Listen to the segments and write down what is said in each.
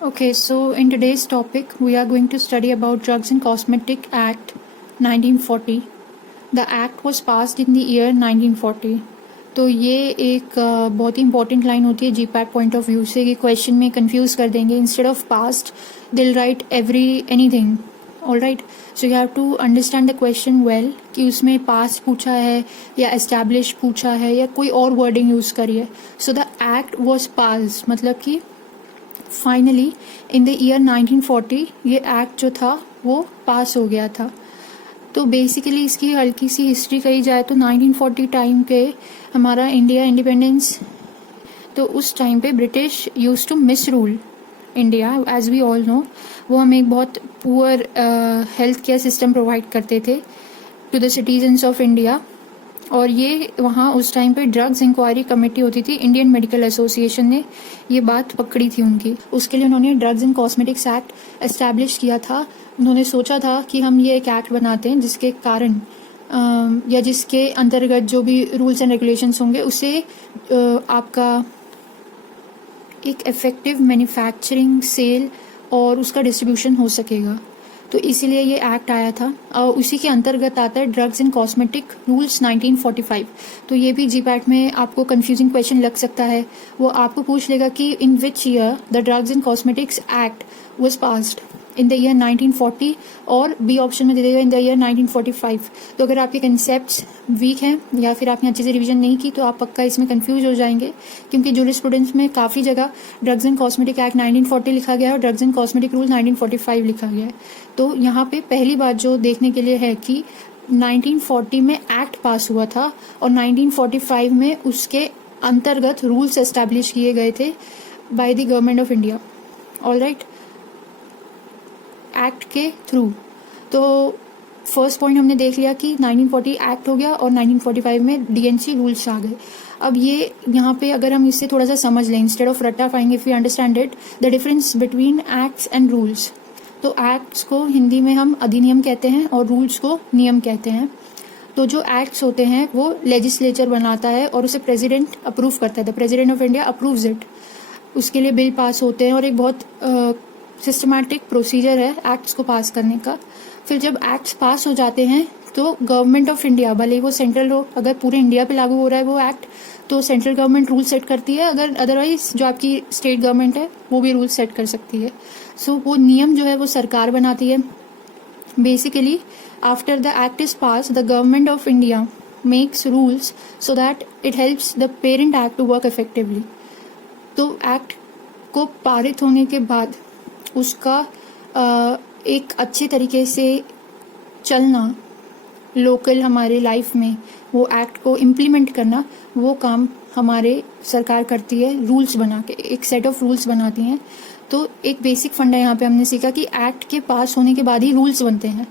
Okay, so in today's topic, we are going to study about Drugs and Cosmetic Act 1940. The act was passed in the year 1940. तो ये एक बहुत ही important line होती है GPAT point of view से कि question में confuse कर देंगे. इंस्टेड ऑफ पास्ट दिल right anything. All right, so you have to understand the question well कि उसमें पास्ट पूछा है या एस्टैब्लिश पूछा है या कोई और वर्डिंग यूज़ करी है. So the act was pass मतलब कि फाइनली इन द ईयर 1940 ये एक्ट जो था वो पास हो गया था. तो बेसिकली इसकी हल्की सी हिस्ट्री कही जाए तो 1940 टाइम के हमारा इंडिया इंडिपेंडेंस, तो उस टाइम पे British use to misrule India as we all know. वो हमें एक बहुत poor health care system provide करते थे to the citizens of India. और ये वहाँ उस टाइम पे ड्रग्स इंक्वायरी कमेटी होती थी. इंडियन मेडिकल एसोसिएशन ने ये बात पकड़ी थी उनकी. उसके लिए उन्होंने drugs and cosmetics act establish किया था. उन्होंने सोचा था कि हम ये एक एक्ट बनाते हैं जिसके कारण या जिसके अंतर्गत जो भी रूल्स एंड रेगुलेशंस होंगे उससे आपका एक इफेक्टिव मैन्युफैक्चरिंग, सेल और उसका डिस्ट्रीब्यूशन हो सकेगा. तो इसीलिए ये एक्ट आया था. उसी के अंतर्गत आता है ड्रग्स एंड कॉस्मेटिक रूल्स 1945. तो ये भी जीपैट में आपको कंफ्यूजिंग क्वेश्चन लग सकता है. वो आपको पूछ लेगा कि in which year the drugs and cosmetics act was passed, in the year 1940 और बी ऑप्शन में दे देगा इन द ईयर 1945. तो अगर आपके कंसेप्ट्स वीक हैं या फिर आपने अच्छे से रिवीजन नहीं की तो आप पक्का इसमें कंफ्यूज हो जाएंगे, क्योंकि जूरिस्प्रूडेंस में काफ़ी जगह ड्रग्स एंड कॉस्मेटिक एक्ट 1940 लिखा गया है और ड्रग्स एंड कॉस्मेटिक रूल 1945 लिखा गया है. तो यहाँ पे पहली बात जो देखने के लिए है कि 1940 में एक्ट पास हुआ था और 1945 में उसके अंतर्गत रूल्स एस्टैब्लिश किए गए थे by the government of India. All right, act के थ्रू. तो फर्स्ट पॉइंट हमने देख लिया कि 1940 एक्ट हो गया और 1945 में डीएनसी रूल्स आ गए. अब ये यहाँ पे अगर हम इससे थोड़ा सा समझ लें, इंस्टेड ऑफ रट्टा पाएंगे, if you understand it, the difference between acts and rules. तो एक्ट्स को हिंदी में हम अधिनियम कहते हैं और रूल्स को नियम कहते हैं. तो जो एक्ट्स होते हैं वो लेजिस्लेचर बनाता है और उसे प्रेसिडेंट अप्रूव करता है. The president of India approves it. उसके लिए बिल पास होते हैं और एक बहुत सिस्टमैटिक प्रोसीजर है एक्ट्स को पास करने का. फिर जब एक्ट्स पास हो जाते हैं तो गवर्नमेंट ऑफ इंडिया, भले वो सेंट्रल हो, अगर पूरे इंडिया पे लागू हो रहा है वो एक्ट तो सेंट्रल गवर्नमेंट रूल सेट करती है. अगर अदरवाइज जो आपकी स्टेट गवर्नमेंट है वो भी रूल सेट कर सकती है. सो वो नियम जो है वो सरकार बनाती है. Basically after the act is pass the government of India makes rules so that it helps the parent act to work effectively. तो एक्ट को पारित होने के बाद उसका एक अच्छे तरीके से चलना लोकल हमारे लाइफ में, वो एक्ट को इम्प्लीमेंट करना, वो काम हमारे सरकार करती है रूल्स बना के. एक सेट ऑफ रूल्स बनाती हैं. तो एक बेसिक फंडा यहाँ पे हमने सीखा कि एक्ट के पास होने के बाद ही रूल्स बनते हैं.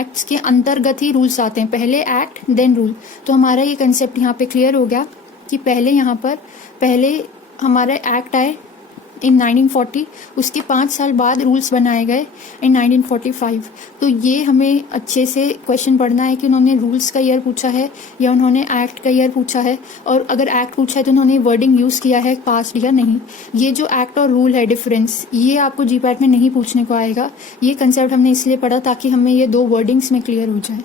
एक्ट्स के अंतर्गत ही रूल्स आते हैं, पहले एक्ट देन रूल. तो हमारा ये कंसेप्ट यहाँ पे क्लियर हो गया कि पहले हमारे एक्ट आए इन 1940, उसके 5 साल बाद रूल्स बनाए गए इन 1945. तो ये हमें अच्छे से क्वेश्चन पढ़ना है कि उन्होंने रूल्स का ईयर पूछा है या उन्होंने एक्ट का ईयर पूछा है, और अगर एक्ट पूछा है तो उन्होंने वर्डिंग यूज़ किया है पास्ट या नहीं. ये जो एक्ट और रूल है डिफरेंस, ये आपको जीपैट में नहीं पूछने को आएगा. ये कंसेप्ट हमने इसलिए पढ़ा ताकि हमें ये दो वर्डिंग्स में क्लियर हो जाए.